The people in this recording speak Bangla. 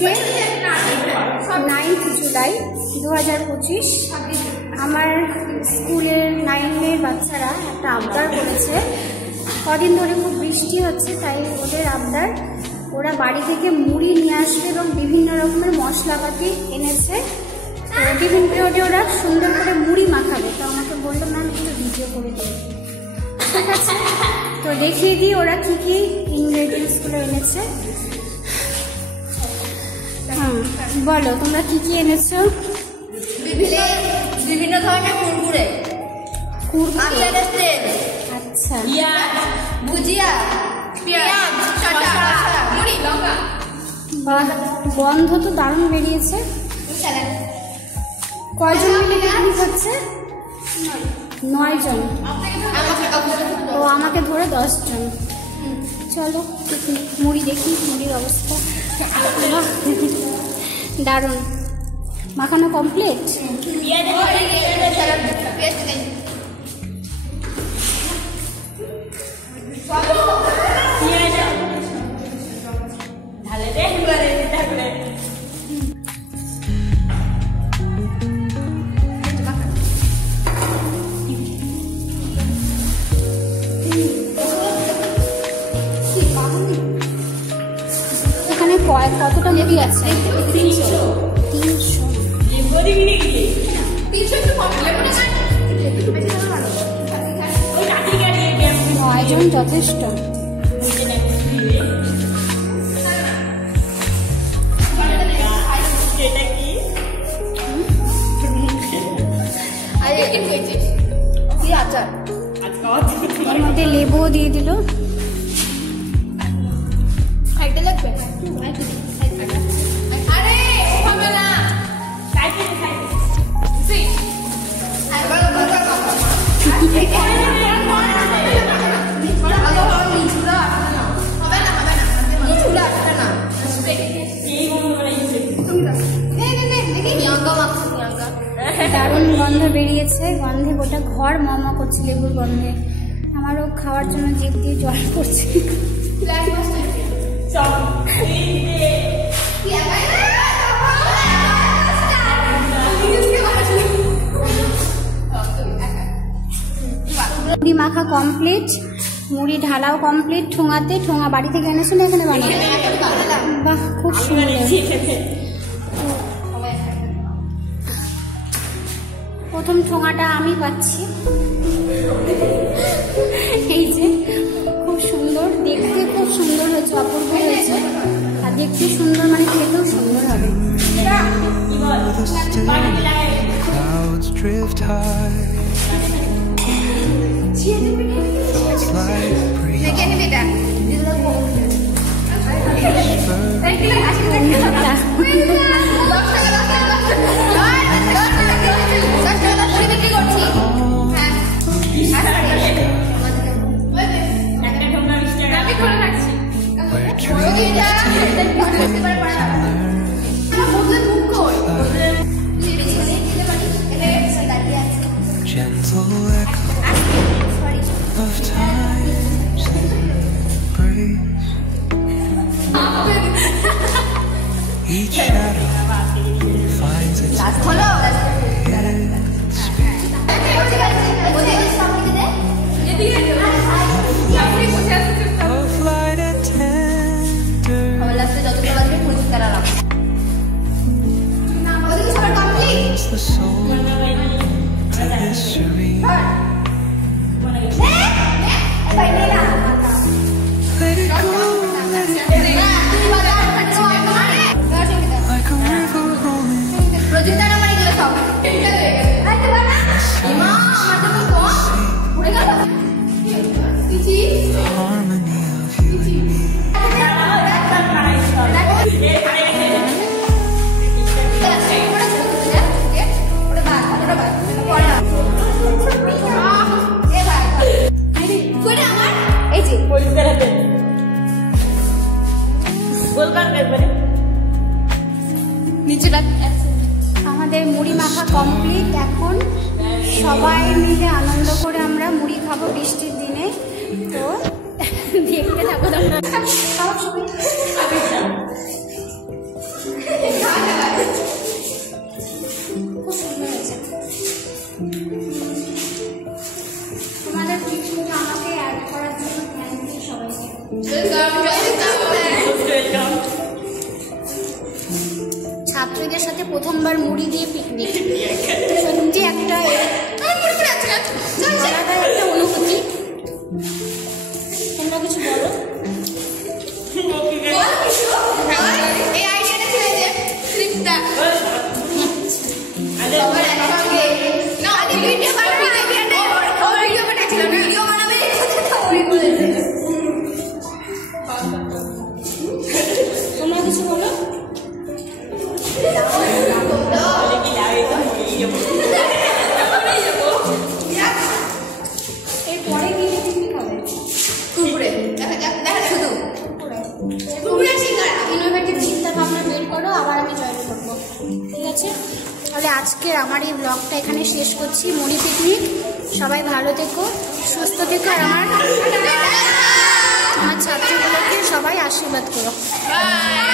আজকে 9 জুলাই 2025। আমার স্কুলের 9-এর বাচ্চারা একটা আবদার করেছে। কদিন ধরে খুব বৃষ্টি হচ্ছে, তাই ওদের আবদার ওরা বাড়ি থেকে মুড়ি নিয়ে আসবে এবং বিভিন্ন রকমের মশলাপাতি এনেছে। টিফিন পিরিয়ডে ওরা সুন্দর করে মুড়ি মাখাবে। তো আমাকে বললো ম্যাম একটু ভিডিও করে দিই। ঠিক আছে, তো দেখিয়ে দিই ওরা কী কী ইনগ্রেডিয়েন্টসগুলো এনেছে। বলো তোমরা কি কি এনেছো? বিভিন্ন ধরনের কুরকুরে, আচ্ছা, ভুজিয়া, পেঁয়াজ, মুড়ি, লঙ্কা। গন্ধ তো দারুণ বেরিয়েছে। কয়জন মিলে পিকনিক হচ্ছে? 9 জন। ও আমাকে ধরে 10 জন। চলো মুড়ি দেখি, মুড়ির অবস্থা দারুণ। মাখানো কমপ্লিট। এখানে কতটা মুড়ি আছে? 300। 9 জন যথেষ্ট। এর মধ্যে লেবুও দিয়ে দিল। দারুণ গন্ধ বেরিয়েছে। গন্ধে গোটা ঘর মমা করছে লেবুর গন্ধে। আমারও খাওয়ার জন্য জিভ দিয়ে জল পড়ছে। মুড়ি মাখা কমপ্লিট, মুড়ি ঢালাও কমপ্লিট। ঠোঙাতে, ঠোঙা বাড়ি থেকে এনেছো না এখানে বানাবো? বাহ, খুব সুন্দর। প্রথম ঠোঙাটা আমি পাচ্ছি। এই যে খুব সুন্দর দেখতে, খুব সুন্দর হয়েছে, অপূর্ব হয়েছে। আর দেখতে সুন্দর মানে খেতেও সুন্দর হবে। Gentle echo of time's embrace. Each shadow finds its space. Of light and tender. It's the soul to this serene. Let it go, let it be. Like a river rolling. The harmony of you and me. আমাদের মুড়ি মাখা কমপ্লিট। এখন সবাই মিলে আনন্দ করে আমরা মুড়ি খাবো বৃষ্টির দিনে। তো দেখতে থাকো তোমরা। ছাত্রীদের সাথে প্রথমবার মুড়ি দিয়ে পিকনিক, সত্যি একটা আলাদা একটা অনুভূতি। তোমরা কিছু বলো। এই আইডিয়াটা ছিল যে ক্লিপটা সবার একসঙ্গে না আগে ভিডিও বানানো আইডিয়া নেই, ও ভিডিও বানাচ্ছিল না, ভিডিও বানাবে ওই বলেছে। তোমরা কিছু বলো। এরপরে গিয়ে পিকনিক হবে কুকুরে দেখা যাক, দেখা শুধু কুকুরের সিঙ্গারা। ইনোভেটিভ চিন্তা ভাবনা বের করো, আবার আমি জয়েন করবো, ঠিক আছে? তাহলে আজকের আমার এই ব্লগটা এখানে শেষ করছি। মণি পিকনিক, সবাই ভালো থেকো, সুস্থ থেকো, আর আমার ছাত্রীগুলোকে সবাই আশীর্বাদ করো। বাই।